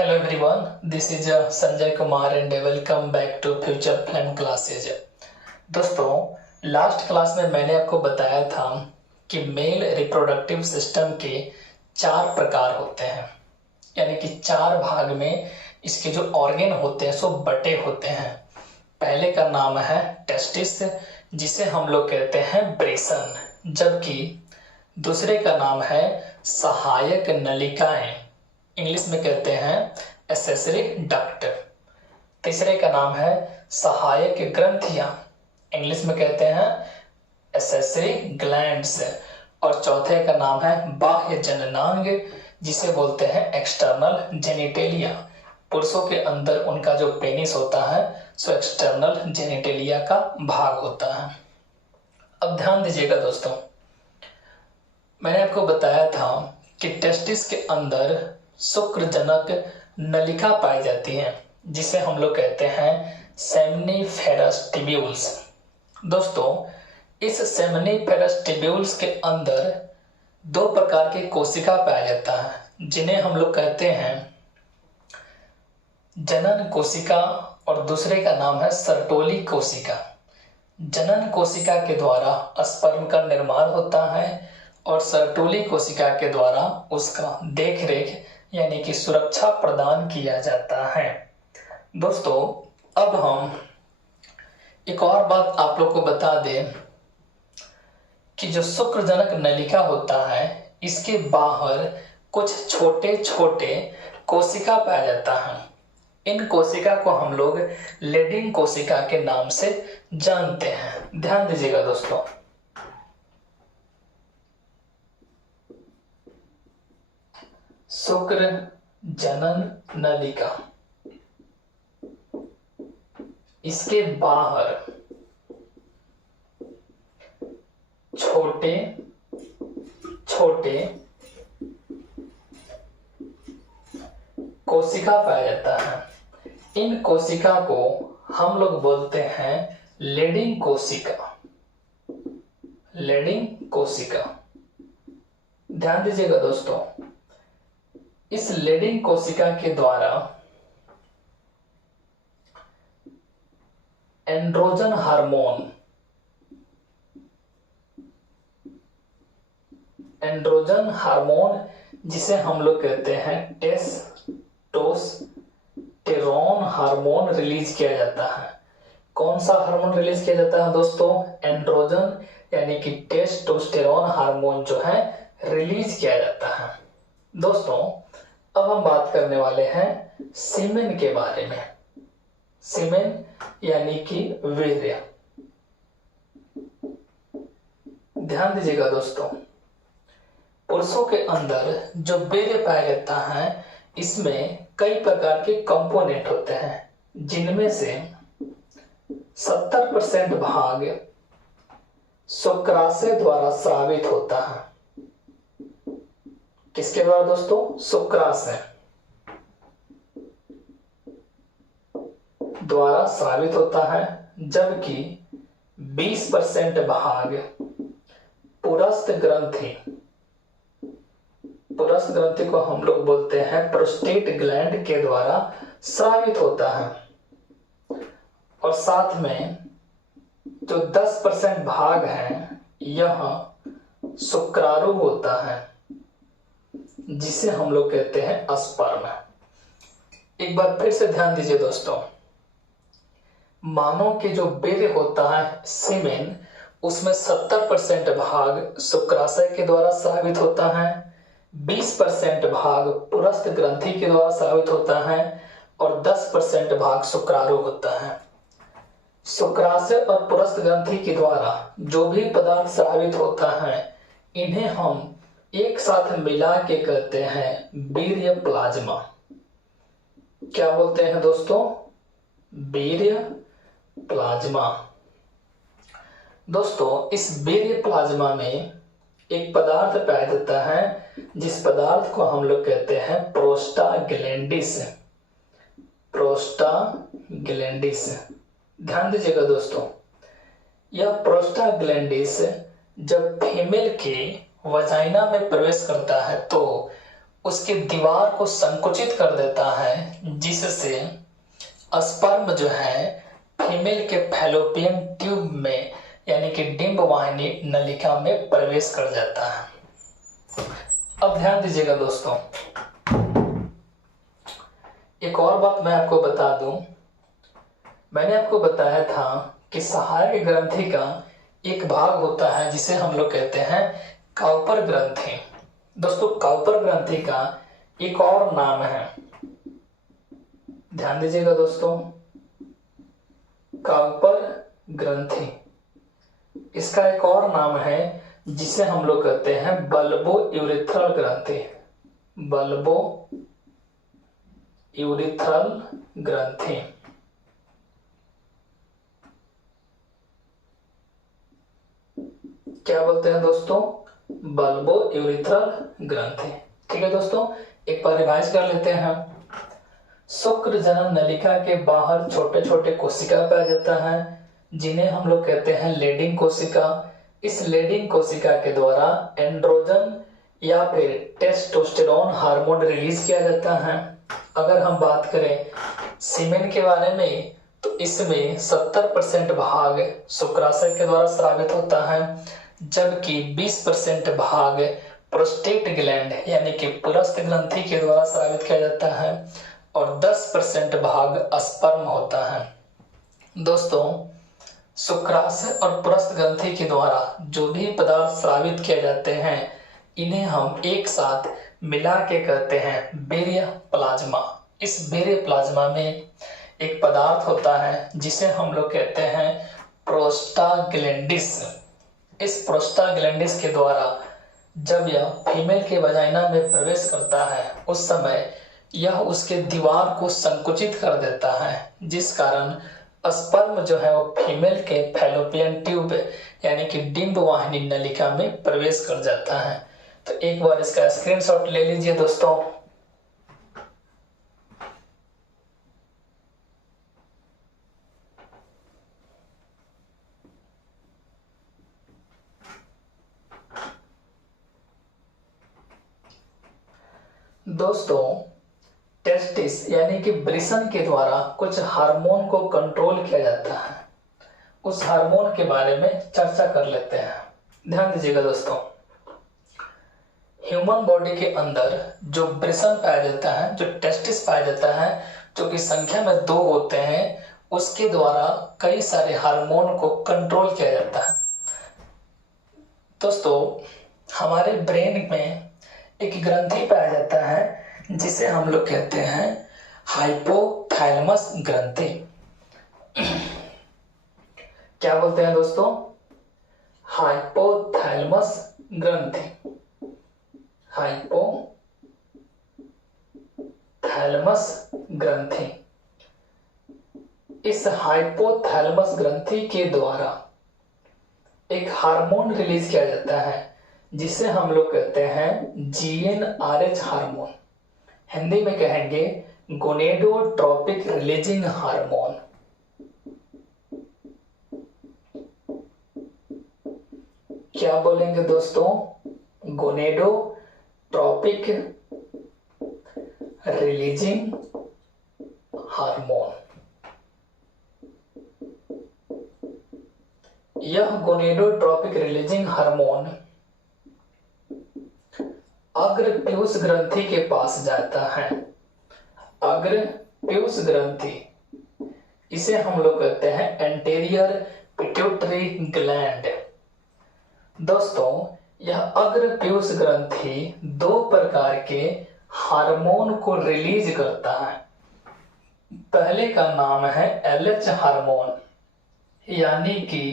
Hello everyone, this is Sanjay Kumar and welcome back to Future Flame Classes। दोस्तों last class में मैंने आपको बताया था कि मेल रिप्रोडक्टिव सिस्टम के 4 प्रकार होते हैं, यानी कि 4 भाग में इसके जो ऑर्गन होते हैं सो बटे होते हैं। पहले का नाम है टेस्टिस, जिसे हम लोग कहते हैं ब्रेसन, जबकि दूसरे का नाम है सहायक नलिकाएं, इंग्लिश में कहते हैं एसेसरी डक्ट। तीसरे का नाम है सहायक ग्रंथियां, इंग्लिश में कहते हैं एसेसरी ग्लैंड्स। और चौथे का नाम है बाह्य जननांग, जिसे बोलते हैं एक्सटर्नल जेनिटेलिया। पुरुषों के अंदर उनका जो पेनिस होता है सो एक्सटर्नल जेनिटेलिया का भाग होता है। अब ध्यान दीजिएगा दोस्तों, मैंने आपको बताया था कि टेस्टिस के अंदर शुक्रजनक नलिका पाई जाती है, जिसे हम लोग कहते हैं सेमनीफेरस ट्यूब्यूल्स। दोस्तों इस सेमनीफेरस ट्यूब्यूल्स के अंदर 2 प्रकार की कोशिका पाया जाता है, जिन्हें हम लोग कहते हैं जनन कोशिका और दूसरे का नाम है सर्टोली कोशिका। जनन कोशिका के द्वारा स्पर्म का निर्माण होता है और सर्टोली कोशिका के द्वारा उसका देखरेख यानी कि सुरक्षा प्रदान किया जाता है। दोस्तों अब हम एक और बात आप लोग को बता दें कि जो शुक्रजनक नलिका होता है इसके बाहर कुछ छोटे छोटे कोशिका पाया जाता है। इन कोशिका को हम लोग लेडिंग कोशिका के नाम से जानते हैं। ध्यान दीजिएगा दोस्तों, शुक्र जनन नलिका, इसके बाहर छोटे छोटे कोशिका पाया जाता है। इन कोशिका को हम लोग बोलते हैं लेडिंग कोशिका। लेडिंग कोशिका, ध्यान दीजिएगा दोस्तों, इस लेडिंग कोशिका के द्वारा एंड्रोजन हार्मोन, एंड्रोजन हार्मोन जिसे हम लोग कहते हैं टेस्टोस्टेरोन हार्मोन रिलीज किया जाता है। कौन सा हार्मोन रिलीज किया जाता है दोस्तों? एंड्रोजन यानी कि टेस्टोस्टेरोन हार्मोन जो है रिलीज किया जाता है। दोस्तों अब हम बात करने वाले हैं सीमेन के बारे में। सीमेन यानी कि वीर्य। ध्यान दीजिएगा दोस्तों, पुरुषों के अंदर जो वीर्य पाया जाता है इसमें कई प्रकार के कंपोनेंट होते हैं, जिनमें से 70% भाग शुक्राशय द्वारा स्रावित होता है। किसके द्वारा दोस्तों? शुक्राशय द्वारा स्रावित होता है, जबकि 20% भाग पुरस्थ ग्रंथि, पुरस्थ ग्रंथि को हम लोग बोलते हैं प्रोस्टेट ग्लैंड के द्वारा स्रावित होता है। और साथ में जो 10% भाग है यह शुक्राणु होता है, जिसे हम लोग कहते हैं स्पर्म। एक बार फिर से ध्यान दीजिए दोस्तों, मानव के जो वीर्य होता है सीमेन, उसमें 70% भाग शुक्राशय के द्वारा स्रावित होता है, 20% भाग पुरस्थ ग्रंथि के द्वारा स्रावित होता है और 10% भाग शुक्राणु होता है। शुक्राशय और पुरस्थ ग्रंथि के द्वारा जो भी पदार्थ स्रावित होता है इन्हें हम एक साथ मिला के कहते हैं वीर्य प्लाज्मा। क्या बोलते हैं दोस्तों? वीर्य प्लाज्मा। दोस्तों इस वीर्य प्लाज्मा में एक पदार्थ पाया जाता है, जिस पदार्थ को हम लोग कहते हैं प्रोस्टाग्लैंडिस। प्रोस्टाग्लैंडिस, ध्यान दीजिएगा दोस्तों, यह प्रोस्टाग्लैंडिस जब फीमेल के वजाइना में प्रवेश करता है तो उसके दीवार को संकुचित कर देता है, जिससे स्पर्म जो है फीमेल के फैलोपियन ट्यूब में यानी कि डिंब वाहिनी नलिका में प्रवेश कर जाता है। अब ध्यान दीजिएगा दोस्तों, एक और बात मैं आपको बता दूं। मैंने आपको बताया था कि सहायक ग्रंथि का एक भाग होता है जिसे हम लोग कहते हैं काउपर ग्रंथि। दोस्तों, काउपर ग्रंथि का एक और नाम है, ध्यान दीजिएगा दोस्तों, काउपर ग्रंथि। इसका एक और नाम है जिसे हम लोग कहते हैं बल्बो यूरिथ्रल ग्रंथि। बल्बो यूरिथ्रल ग्रंथि। क्या बोलते हैं दोस्तों? बल्बो यूरिथ्रल ग्रंथि। ठीक है दोस्तों, एक बार रिवाइज कर लेते हैं। शुक्र जनन नलिका के बाहर छोटे छोटे कोशिका पाया जाता है जिन्हें हम लोग कहते हैं लेडिंग कोशिका। इस लेडिंग कोशिका के द्वारा एंड्रोजन या फिर टेस्टोस्टेरोन हार्मोन रिलीज किया जाता है। अगर हम बात करें सीमेन के बारे में तो इसमें 70% भाग शुक्राशय के द्वारा स्रावित होता है, जबकि 20% भाग प्रोस्टेट ग्लैंड यानी कि पुरस्थ ग्रंथि के द्वारा स्रावित किया जाता है और 10% भाग स्पर्म होता है। दोस्तों, शुक्राशय और पुरस्थ ग्रंथि के द्वारा जो भी पदार्थ स्रावित किए जाते हैं इन्हें हम एक साथ मिला के कहते हैं वीर्य प्लाज्मा। इस वीर्य प्लाज्मा में एक पदार्थ होता है जिसे हम लोग कहते हैं प्रोस्टाग्लैंडिस। इस प्रोस्टाग्लैंडिस के द्वारा जब यह फीमेल के वजाइना में प्रवेश करता है उस समय यह उसके दीवार को संकुचित कर देता है, जिस कारण स्पर्म जो है वो फीमेल के फैलोपियन ट्यूब यानी कि डिंब वाहिनी नलिका में प्रवेश कर जाता है। तो एक बार इसका स्क्रीनशॉट ले लीजिए दोस्तों। दोस्तों, टेस्टिस यानी कि वृषण के द्वारा कुछ हार्मोन को कंट्रोल किया जाता है। उस हार्मोन के बारे में चर्चा कर लेते हैं। ध्यान दीजिएगा दोस्तों, ह्यूमन बॉडी के अंदर जो वृषण पाया जाता है, जो टेस्टिस पाया जाता है, जो कि संख्या में 2 होते हैं, उसके द्वारा कई सारे हार्मोन को कंट्रोल किया जाता है। दोस्तों, हमारे ब्रेन में एक ग्रंथि पाया जाता है जिसे हम लोग कहते हैं हाइपोथैलेमस ग्रंथि। क्या बोलते हैं दोस्तों? हाइपोथैलेमस ग्रंथि। हाइपोथैलेमस ग्रंथि। इस हाइपोथैलेमस ग्रंथि के द्वारा एक हार्मोन रिलीज किया जाता है जिसे हम लोग कहते हैं GnRH हार्मोन। हिंदी में कहेंगे गोनेडोट्रोपिक रिलीजिंग हार्मोन। क्या बोलेंगे दोस्तों? Gonadotropic releasing hormone. यह गोनेडोट्रोपिक रिलीजिंग हार्मोन अग्र पीयूष ग्रंथि के पास जाता है। अग्र पीयूष ग्रंथि, इसे हम लोग कहते हैं एंटीरियर पिट्यूटरी ग्लैंड। दोस्तों, यह अग्र पीयूष ग्रंथि 2 प्रकार के हार्मोन को रिलीज करता है। पहले का नाम है LH हार्मोन यानी कि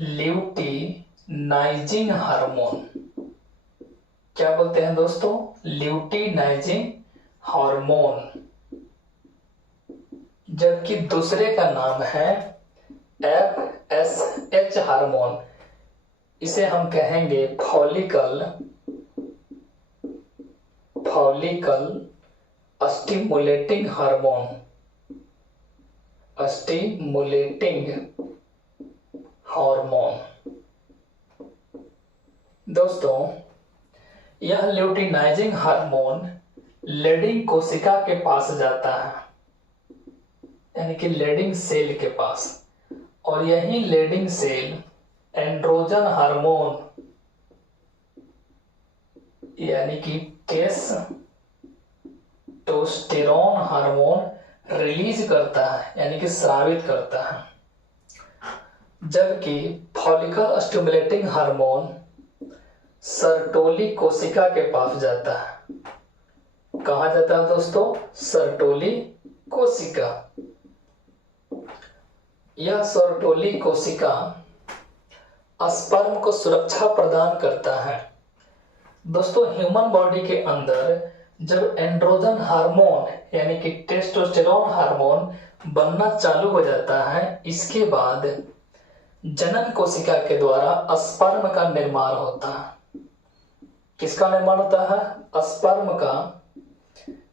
ल्यूटिनाइजिंग हार्मोन। क्या बोलते हैं दोस्तों? Luteinizing hormone. जबकि दूसरे का नाम है FSH हार्मोन। इसे हम कहेंगे follicle stimulating hormone. Stimulating hormone. दोस्तों, यह ल्यूटिनाइजिंग हार्मोन लेडिंग कोशिका के पास जाता है, यानी कि लेडिंग सेल के पास, और यही लेडिंग सेल एंड्रोजन हार्मोन यानी कि टेस्टोस्टेरोन हार्मोन रिलीज करता है, यानी कि स्रावित करता है। जबकि फॉलिकल स्टिमुलेटिंग हार्मोन सर्टोली कोशिका के पास जाता है। कहा जाता है दोस्तों? सर्टोली कोशिका। यह सर्टोली कोशिका स्पर्म को सुरक्षा प्रदान करता है। दोस्तों, ह्यूमन बॉडी के अंदर जब एंड्रोजन हार्मोन यानी कि टेस्टोस्टेरोन हार्मोन बनना चालू हो जाता है, इसके बाद जनन कोशिका के द्वारा स्पर्म का निर्माण होता है। किसका निर्माण होता है? स्पर्म का,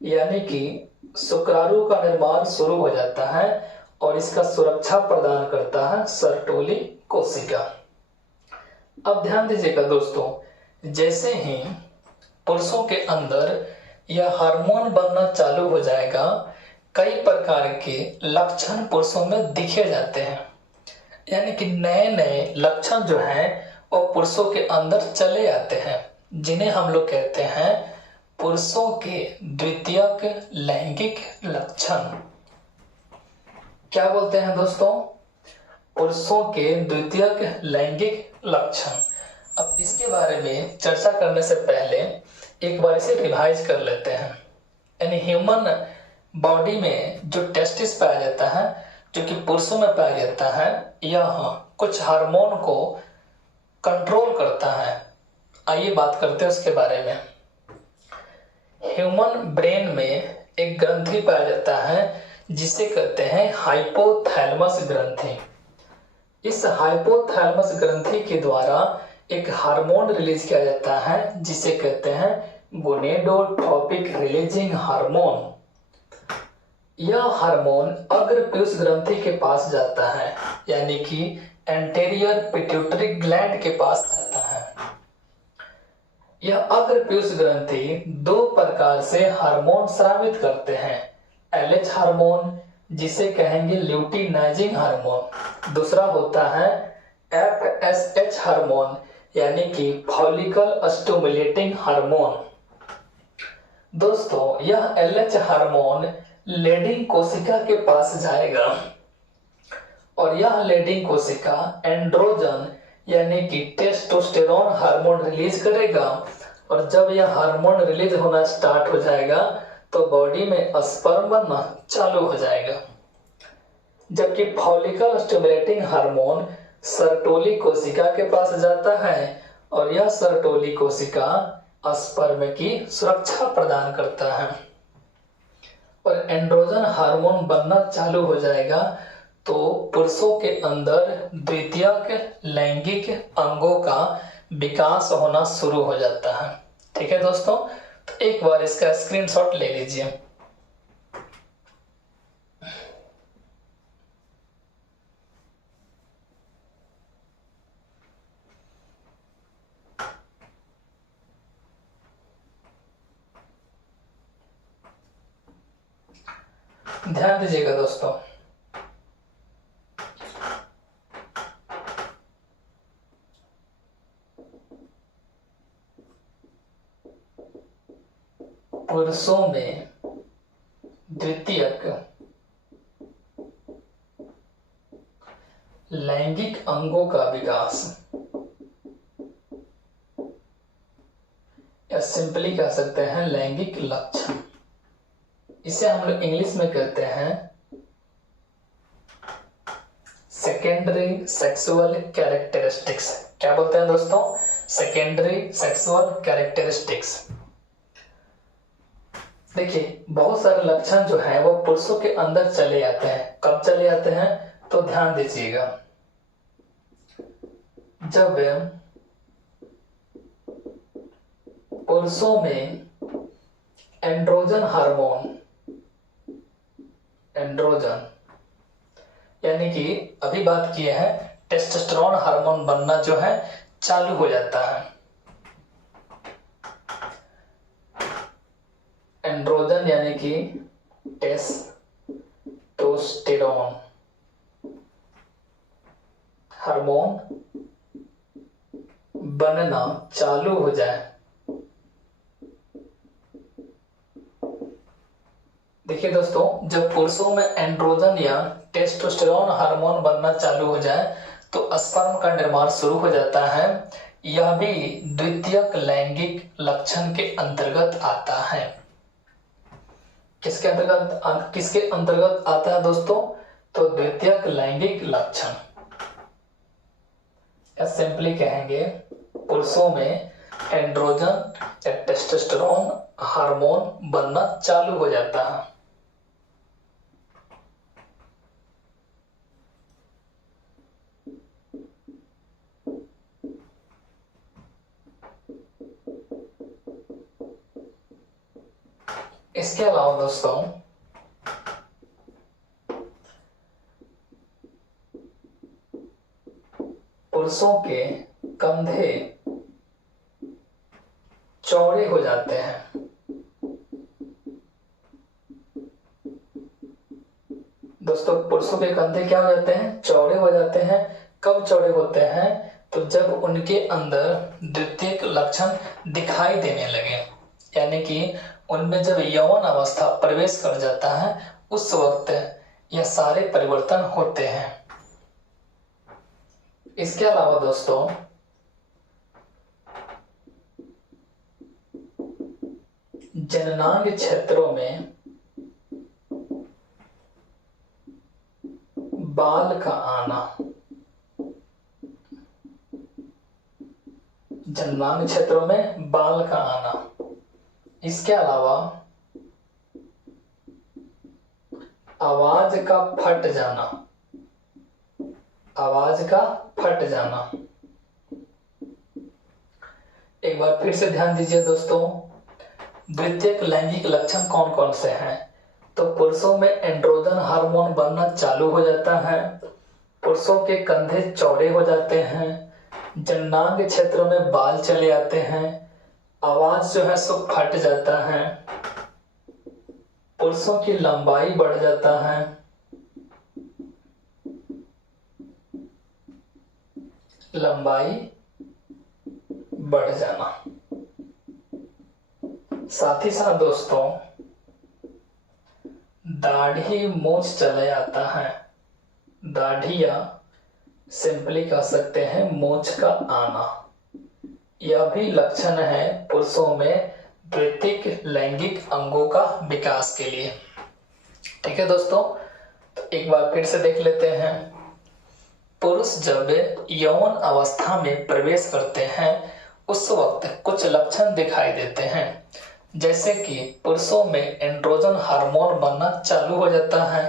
यानी कि शुक्राणु का निर्माण शुरू हो जाता है और इसका सुरक्षा प्रदान करता है सर्टोली कोशिका। अब ध्यान दीजिएगा दोस्तों, जैसे ही पुरुषों के अंदर यह हार्मोन बनना चालू हो जाएगा, कई प्रकार के लक्षण पुरुषों में दिखे जाते हैं, यानी कि नए नए लक्षण जो हैं वो पुरुषों के अंदर चले आते हैं, जिन्हें हम लोग कहते हैं पुरुषों के द्वितीयक लैंगिक लक्षण। क्या बोलते हैं दोस्तों? पुरुषों के द्वितीयक लैंगिक लक्षण। अब इसके बारे में चर्चा करने से पहले एक बार इसे रिवाइज कर लेते हैं। यानी ह्यूमन बॉडी में जो टेस्टिस पाया जाता है, जो कि पुरुषों में पाया जाता है, यह कुछ हार्मोन को कंट्रोल करता है। आइए बात करते हैं उसके बारे में। ह्यूमन ब्रेन में एक ग्रंथि पाया जाता है जिसे कहते हैं हाइपोथैलेमस ग्रंथि। इस हाइपोथैलेमस ग्रंथि के द्वारा एक हार्मोन रिलीज किया जाता है जिसे कहते हैं गोनेडोट्रोपिक रिलीजिंग हार्मोन। यह हार्मोन अग्रपीयूष ग्रंथि के पास जाता है, यानी कि एंटेरियर पिट्यूटरी ग्लैंड के पास जाता है। यह अग्रपीयूष ग्रंथि दो प्रकार से हार्मोन स्रावित करते हैं। एलएच हार्मोन, जिसे कहेंगे ल्यूटिनाइजिंग हार्मोन। दूसरा होता है एफएसएच हार्मोन, यानी कि फॉलिकल स्टिमुलेटिंग हार्मोन। दोस्तों, यह एलएच हार्मोन लेडिंग कोशिका के पास जाएगा और यह लेडिंग कोशिका एंड्रोजन यानी कि टेस्टोस्टेरोन हार्मोन रिलीज करेगा, और जब यह हार्मोन रिलीज होना स्टार्ट हो जाएगा तो बॉडी में स्पर्म बनना चालू हो जाएगा। जबकि फॉलिकल स्टिमुलेटिंग हार्मोन सर्टोली कोशिका के पास जाता है और यह सर्टोली कोशिका स्पर्म की सुरक्षा प्रदान करता है, और एंड्रोजन हार्मोन बनना चालू हो जाएगा तो पुरुषों के अंदर द्वितीयक लैंगिक अंगों का विकास होना शुरू हो जाता है। ठीक है दोस्तों, तो एक बार इसका स्क्रीनशॉट ले लीजिए। ध्यान दीजिएगा दोस्तों, पुरुषों में द्वितीयक लैंगिक अंगों का विकास, या सिंपली कह सकते हैं लैंगिक लक्षण, इसे हम लोग इंग्लिश में कहते हैं सेकेंडरी सेक्सुअल कैरेक्टरिस्टिक्स। क्या बोलते हैं दोस्तों? Secondary sexual characteristics. देखिए, बहुत सारे लक्षण जो है वो पुरुषों के अंदर चले आते हैं। कब चले आते हैं तो ध्यान दीजिएगा, जब पुरुषों में एंड्रोजन हार्मोन, एंड्रोजन यानी कि अभी बात किए हैं टेस्टोस्टेरोन हार्मोन बनना जो है चालू हो जाता है। कि टेस्टोस्टेरोन हार्मोन बनना चालू हो जाए। देखिए दोस्तों, जब पुरुषों में एंड्रोजन या टेस्टोस्टेरोन हार्मोन बनना चालू हो जाए तो स्पर्म का निर्माण शुरू हो जाता है। यह भी द्वितीयक लैंगिक लक्षण के अंतर्गत आता है। किसके अंतर्गत आता है दोस्तों? तो द्वितीयक लैंगिक लक्षण, या सिंपली कहेंगे पुरुषों में एंड्रोजन या टेस्टोस्टेरोन हार्मोन बनना चालू हो जाता है। इसके अलावा दोस्तों पुरुषों के कंधे चौड़े हो जाते हैं। दोस्तों पुरुषों के कंधे क्या हो जाते हैं? चौड़े हो जाते हैं। कब चौड़े होते हैं? तो जब उनके अंदर द्वितीयक लक्षण दिखाई देने लगे, यानी कि उनमें जब यौवन अवस्था प्रवेश कर जाता है उस वक्त यह सारे परिवर्तन होते हैं। इसके अलावा दोस्तों जननांग क्षेत्रों में बाल का आना, जननांग क्षेत्रों में बाल का आना। इसके अलावा आवाज का फट जाना, आवाज का फट जाना। एक बार फिर से ध्यान दीजिए दोस्तों, द्वितीयक लैंगिक लक्षण कौन कौन से हैं? तो पुरुषों में एंड्रोजन हार्मोन बनना चालू हो जाता है, पुरुषों के कंधे चौड़े हो जाते हैं, जननांग क्षेत्रों में बाल चले आते हैं, आवाज जो है सो फट जाता है, पुरुषों की लंबाई बढ़ जाता है, लंबाई बढ़ जाना। साथ ही साथ दोस्तों दाढ़ी मूंछ चले आता है। दाढ़ी या सिंपली कह सकते हैं मूंछ का आना, यह भी लक्षण है पुरुषों में द्वितीयक लैंगिक अंगों का विकास के लिए। ठीक है दोस्तों, तो एक बार फिर से देख लेते हैं। पुरुष जब यौवन अवस्था में प्रवेश करते हैं उस वक्त कुछ लक्षण दिखाई देते हैं, जैसे कि पुरुषों में एंड्रोजन हार्मोन बनना चालू हो जाता है,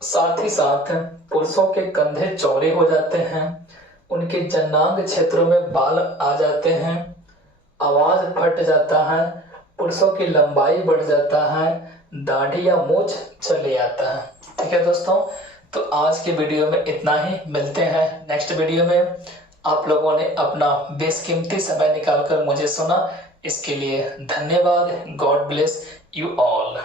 साथ ही साथ पुरुषों के कंधे चौड़े हो जाते हैं, उनके जननांग क्षेत्रों में बाल आ जाते हैं, आवाज फट जाता है, पुरुषों की लंबाई बढ़ जाता है, दाढ़ी या मूंछ चले आता है। ठीक है दोस्तों, तो आज की वीडियो में इतना ही। मिलते हैं नेक्स्ट वीडियो में। आप लोगों ने अपना बेशकीमती समय निकालकर मुझे सुना, इसके लिए धन्यवाद। God bless you all.